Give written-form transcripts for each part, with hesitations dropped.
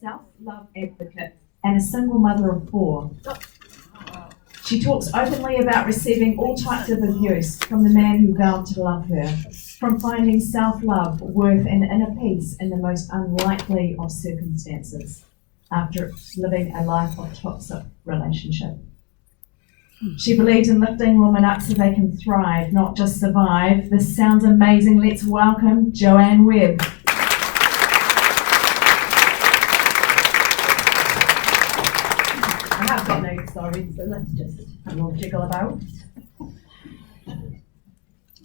self-love advocate and a single mother of 4. She talks openly about receiving all types of abuse from the man who vowed to love her, from finding self-love, worth, and inner peace in the most unlikely of circumstances after living a life of toxic relationship. She believes in lifting women up so they can thrive, not just survive. This sounds amazing. Let's welcome Joanne Webb. I have got no stories, so let's just have a little jiggle about.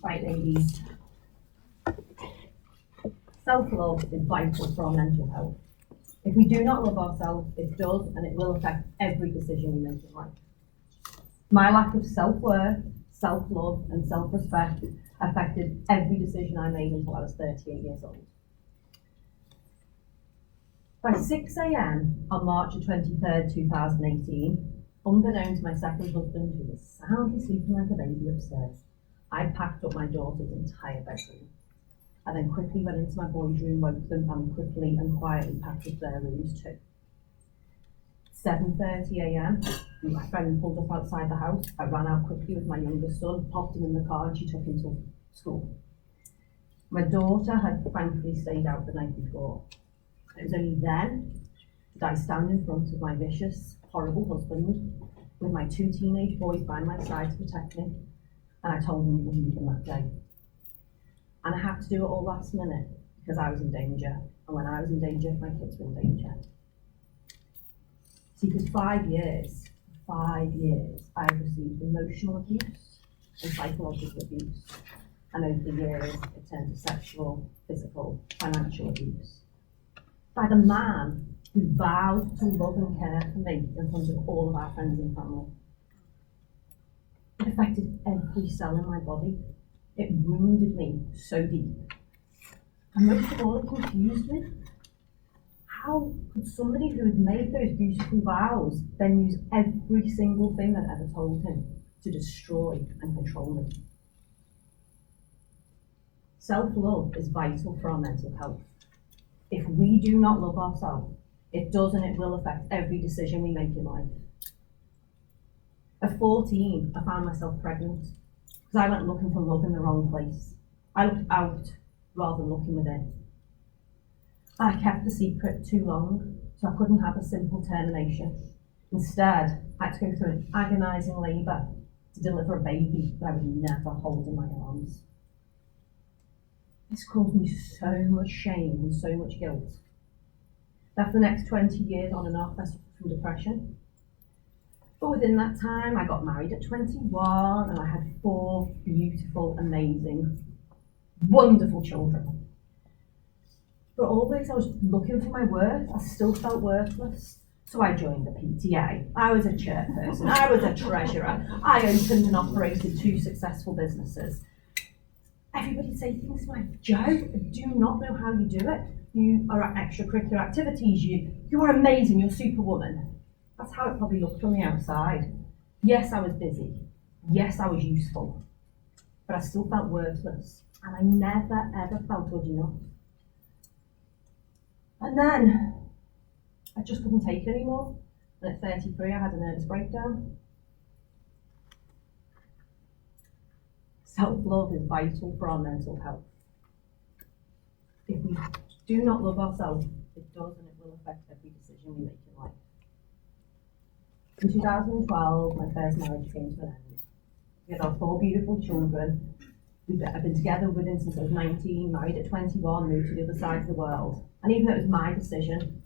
Right, ladies. Self-love is vital for our mental health. If we do not love ourselves, it does and it will affect every decision we make in life. My lack of self-worth, self-love and self-respect affected every decision I made until I was 38 years old. By 6 a.m. on March 23rd, 2018, unbeknown to my second husband, who was soundly sleeping like a baby upstairs, I packed up my daughter's entire bedroom. I then quickly went into my boys' room, woke them, and quickly and quietly packed up their rooms too. 7:30 a.m, my friend pulled up outside the house. I ran out quickly with my youngest son, popped him in the car, and she took him to school. My daughter had thankfully stayed out the night before. It was only then that I stand in front of my vicious, horrible husband with my 2 teenage boys by my side to protect me, and I told him we were leaving that day. And I had to do it all last minute because I was in danger, and when I was in danger, my kids were in danger. See, because 5 years, I've received emotional abuse and psychological abuse, and over the years, it turned to sexual, physical, financial abuse. By the man who vowed to love and care for me in front of all of our friends and family. It affected every cell in my body. It wounded me so deep. And most of all, it confused me. How could somebody who had made those beautiful vows then use every single thing I'd ever told him to destroy and control me? Self-love is vital for our mental health. If we do not love ourselves, it does and it will affect every decision we make in life. At 14, I found myself pregnant because I went looking for love in the wrong place. I looked out rather than looking within. I kept the secret too long, so I couldn't have a simple termination. Instead, I had to go through an agonising labour to deliver a baby that I would never hold in my arms. This caused me so much shame and so much guilt. After the next 20 years on and off, I suffered from depression. But within that time, I got married at 21 and I had 4 beautiful, amazing, wonderful children. But always I was looking for my worth. I still felt worthless. So I joined the PTA. I was a chairperson. I was a treasurer. I opened and operated 2 successful businesses. Everybody say things like, "Joe, I do not know how you do it. You are at extracurricular activities. You are amazing. You're superwoman." That's how it probably looked from the outside. Yes, I was busy. Yes, I was useful. But I still felt worthless. And I never, ever felt good enough. And then, I just couldn't take it anymore. And at 33, I had a nervous breakdown. Self-love is vital for our mental health. If we do not love ourselves, it does and it will affect every decision we make in life. In 2012, my first marriage came to an end. We had our 4 beautiful children. I've been together with him since I was 19, married at 21, moved to the other side of the world. And even though it was my decision,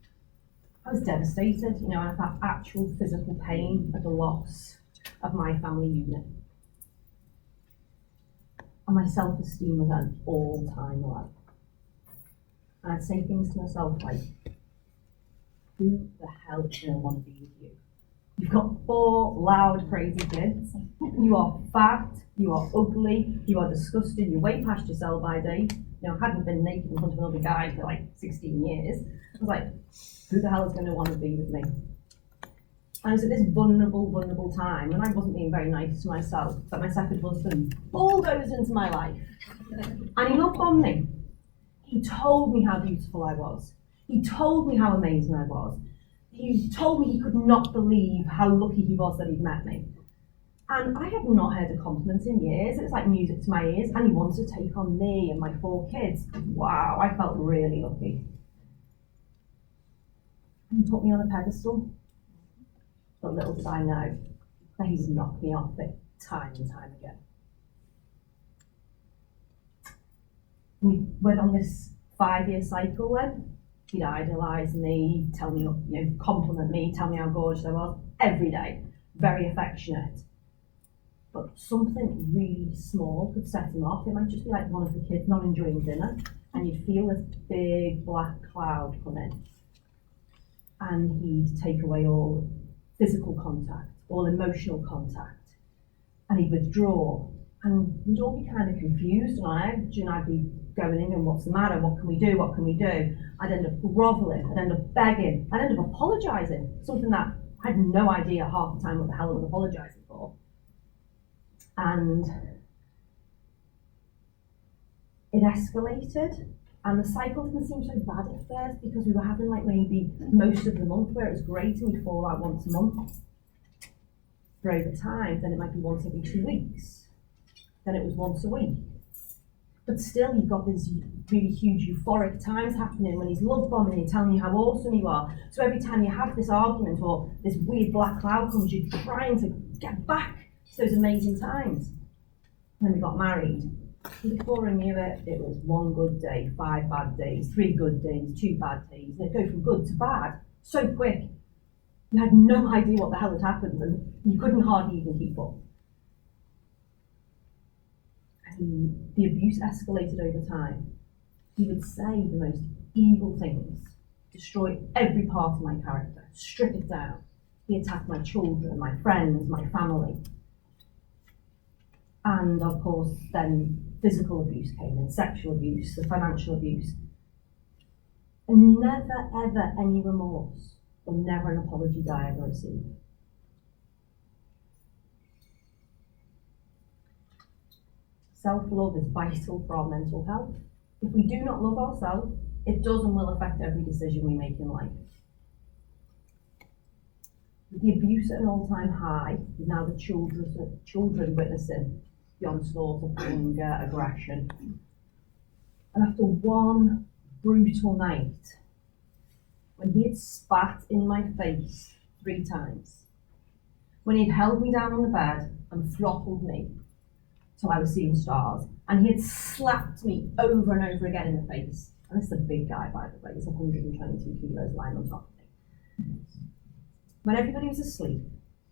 I was devastated. I had actual physical pain at the loss of my family unit. And my self-esteem was at an all-time low. And I'd say things to myself like, who the hell is going to want to be with you? You've got 4 loud, crazy kids. You are fat, you are ugly, you are disgusting, you're way past your sell-by date. I hadn't been naked in front of another guy for like 16 years. I was like, who the hell is going to want to be with me? And it was at this vulnerable time, and I wasn't being very nice to myself, that my second husband bulldozed into my life. And he loved on me. He told me how beautiful I was. He told me how amazing I was. He told me he could not believe how lucky he was that he'd met me. And I had not heard a compliment in years. It was like music to my ears. And he wanted to take on me and my 4 kids. Wow, I felt really lucky. And he put me on a pedestal. But little did I know that he's knocked me off it time and time again. We went on this 5-year cycle then. He'd idolise me, tell me, compliment me, tell me how gorgeous I was every day. Very affectionate. But something really small could set him off. It might just be like one of the kids not enjoying dinner, and you'd feel this big black cloud come in. And he'd take away all physical contact, all emotional contact, and he'd withdraw. And we'd all be kind of confused on edge, and I'd be going in and what's the matter, what can we do, what can we do? I'd end up grovelling, I'd end up begging, I'd end up apologising, something that I had no idea half the time what the hell I was apologising for. And it escalated, and the cycle didn't seem so bad at first because we were having like maybe most of the month where it was great and we'd fall out once a month. For over time, then it might be once every 2 weeks. Then it was once a week. But still, you've got these really huge euphoric times happening when he's love bombing and telling you how awesome you are. So every time you have this argument or this weird black cloud comes, you're trying to get back to those amazing times. And then we got married. And before I knew it, it was 1 good day, 5 bad days, 3 good days, 2 bad days. And it'd go from good to bad so quick. You had no idea what the hell had happened, and you couldn't hardly even keep up. The abuse escalated over time. He would say the most evil things, destroy every part of my character, strip it down. He attacked my children, my friends, my family. And of course, then physical abuse came in, sexual abuse, the financial abuse. And never, ever any remorse, or never an apology did I ever receive. Self-love is vital for our mental health. If we do not love ourselves, it does and will affect every decision we make in life. With the abuse at an all-time high, now the children witnessing the onslaught of anger, aggression. And after one brutal night, when he had spat in my face 3 times, when he had held me down on the bed and throttled me till I was seeing stars, and he had slapped me over and over again in the face. And this is a big guy, by the way, he's 122 kilos lying on top of me. When everybody was asleep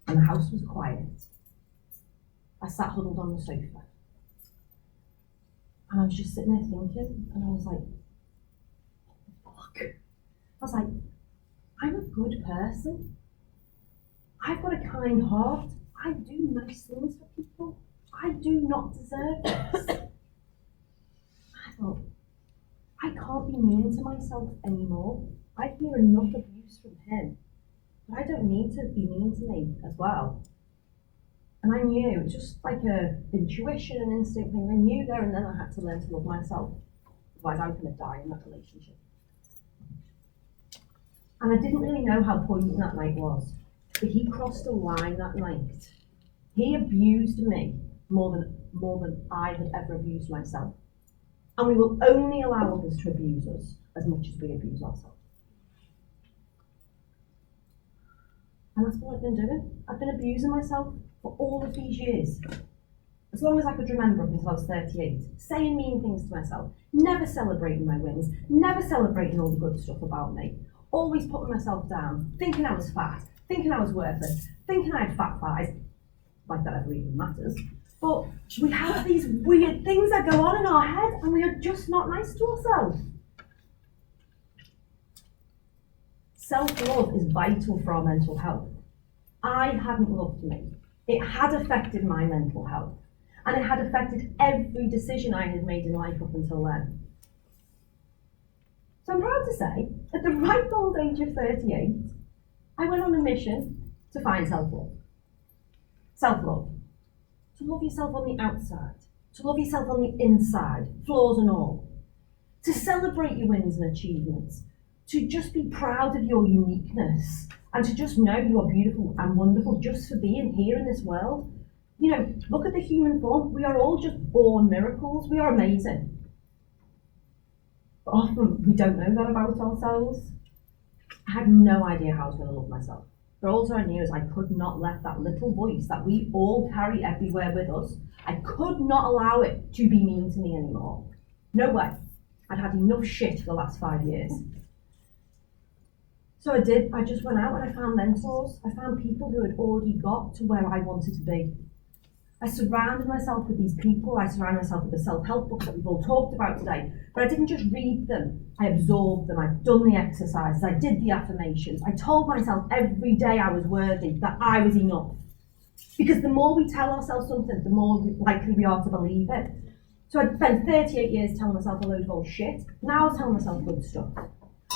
and the house was quiet, I sat huddled on the sofa. And I was just sitting there thinking, and I was like, fuck. I was like, I'm a good person. I've got a kind heart. I do nice things for people. I do not deserve this. I thought, I can't be mean to myself anymore. I hear enough abuse from him. But I don't need to be mean to me as well. And I knew, it was just like a intuition and instinct thing. I knew there and then I had to learn to love myself. Otherwise I was going to die in that relationship. And I didn't really know how poignant that night was. But he crossed a line that night. He abused me more than I had ever abused myself. And we will only allow others to abuse us as much as we abuse ourselves. And that's what I've been doing. I've been abusing myself for all of these years. As long as I could remember up until I was 38, saying mean things to myself, never celebrating my wins, never celebrating all the good stuff about me, always putting myself down, thinking I was fat, thinking I was worthless, thinking I had fat thighs, like that ever even matters. But we have these weird things that go on in our head and we are just not nice to ourselves. Self-love is vital for our mental health. I hadn't loved me. It had affected my mental health. And it had affected every decision I had made in life up until then. So I'm proud to say, at the ripe old age of 38, I went on a mission to find self-love. Self-love. To love yourself on the outside. To love yourself on the inside, flaws and all. To celebrate your wins and achievements. to just be proud of your uniqueness and to just know you are beautiful and wonderful just for being here in this world. You know, look at the human form. We are all just born miracles. We are amazing. But often we don't know that about ourselves. I had no idea how I was going to love myself. But all I knew is I could not let that little voice that we all carry everywhere with us, I could not allow it to be mean to me anymore. No way. I'd had enough shit for the last 5 years. So I did. I just went out and I found mentors. I found people who had already got to where I wanted to be. I surrounded myself with these people. I surrounded myself with the self-help books that we've all talked about today. But I didn't just read them. I absorbed them. I'd done the exercises. I did the affirmations. I told myself every day I was worthy, that I was enough. Because the more we tell ourselves something, the more likely we are to believe it. So I'd spent 38 years telling myself a load of old shit. Now I was telling myself good stuff.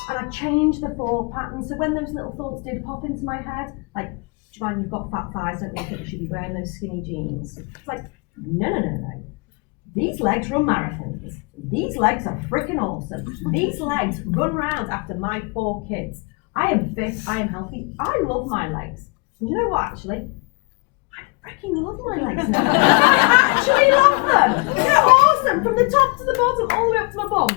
And I changed the thought pattern. So when those little thoughts did pop into my head, like, do you mind, you've got fat thighs, don't you think you should be wearing those skinny jeans? It's like, no. These legs run marathons. These legs are freaking awesome. These legs run round after my 4 kids. I am fit, I am healthy. I love my legs. And you know what, actually? I freaking love my legs now. I actually love them. They're awesome, from the top to the bottom, all the way up to my bum.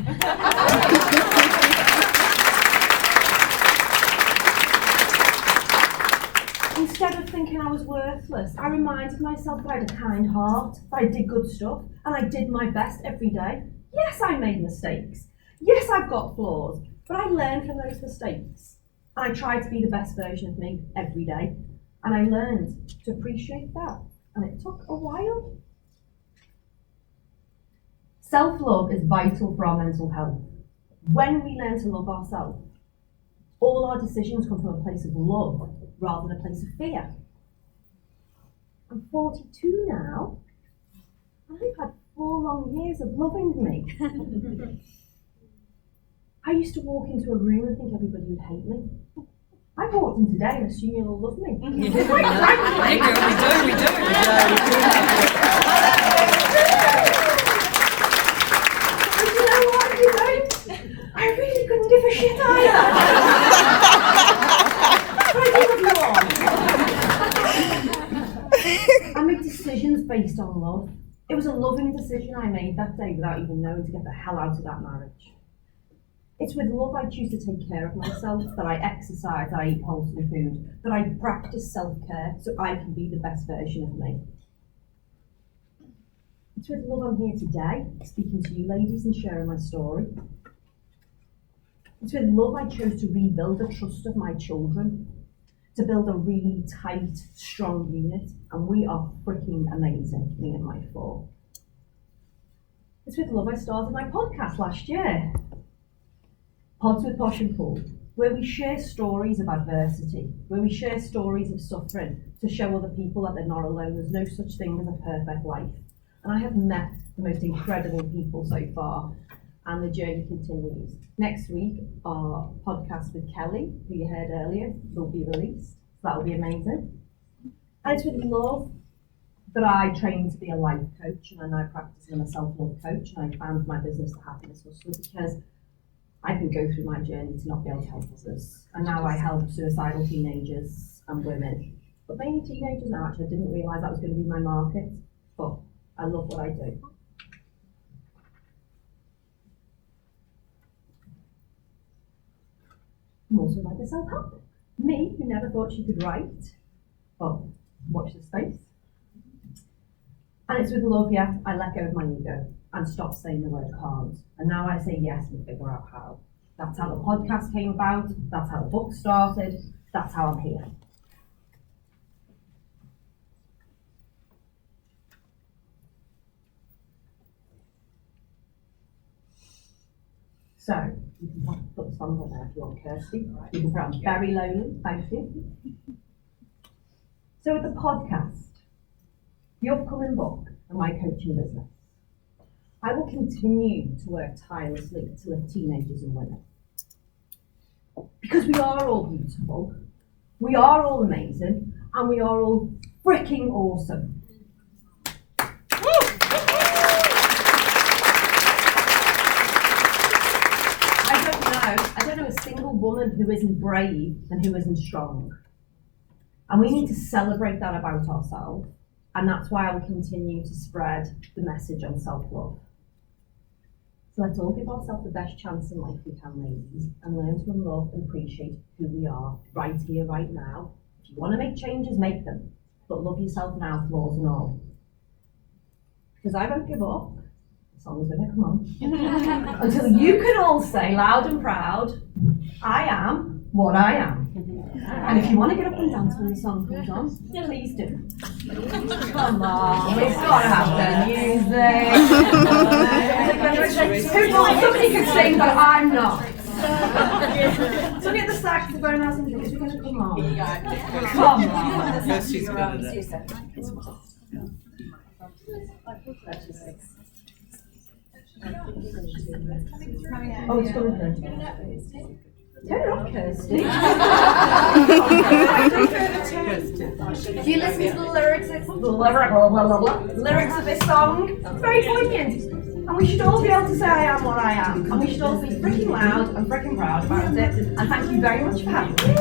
Instead of thinking I was worthless, I reminded myself that I had a kind heart, that I did good stuff, and I did my best every day. Yes, I made mistakes. Yes, I've got flaws, but I learned from those mistakes. And I tried to be the best version of me every day, and I learned to appreciate that, and it took a while. Self-love is vital for our mental health. When we learn to love ourselves, all our decisions come from a place of love rather than a place of fear. I'm 42 now, and I've had 4 long years of loving me. I used to walk into a room and think everybody would hate me. I walked in today and assume you'll all love me. Quite frankly. We do. But you know what, you don't? I really couldn't give a shit either. But I do love you all. I make decisions based on love. It was a loving decision I made that day without even knowing to get the hell out of that marriage. It's with love I choose to take care of myself, that I exercise, that I eat wholesome food, that I practice self-care so I can be the best version of me. It's with love I'm here today, speaking to you ladies and sharing my story. It's with love I chose to rebuild the trust of my children, to build a really tight, strong unit, and we are freaking amazing, me and my 4. It's with love I started my podcast last year. Pods with Posh and Paul, where we share stories of adversity, where we share stories of suffering to show other people that they're not alone. There's no such thing as a perfect life. And I have met the most incredible people so far, and the journey continues. Next week, our podcast with Kelly, who you heard earlier, will be released. So that will be amazing. And it's with love that I trained to be a life coach, and I'm now practicing as a self-love coach, and I found my business, The Happiness Hustler, because I can go through my journey to not be able to help others. And now I help suicidal teenagers and women. But mainly teenagers now, actually. I didn't realise that was going to be my market, but I love what I do. I'm also like a self-help book. Me, who never thought she could write, but watch the space. And it's with love, yeah, I let go of my ego and stop saying the word can't. And now I say yes and figure out how. That's how the podcast came about, that's how the book started, that's how I'm here. So, you can put the song on there if you want, Kirsty. You can put it on very lowly, thank you. So with the podcast, the upcoming book, and my coaching business, I will continue to work tirelessly to lift teenagers and women. Because we are all beautiful, we are all amazing, and we are all freaking awesome. I don't know a single woman who isn't brave and who isn't strong. And we need to celebrate that about ourselves. And that's why I will continue to spread the message on self-love. So let's all give ourselves the best chance in life we can, ladies, and learn to love and appreciate who we are right here, right now. If you want to make changes, make them. But love yourself now, flaws and all. Because I won't give up. The song's gonna come on. Until you can all say loud and proud, I am what I am. And if you want to get up and dance when the song comes on, please do. Come on, we've got to have the music. Somebody can sing, but I'm not. Somebody at the saxophone has something. Is it going to come on? Come on. Yes, she's good at it. Oh, it's coming through. Turn it on, Kirsty. If you listen to the lyrics, it's lyrics of this song, it's very poignant. And we should all be able to say I am what I am. And we should all be freaking loud and freaking proud about it. And thank you very much for having me.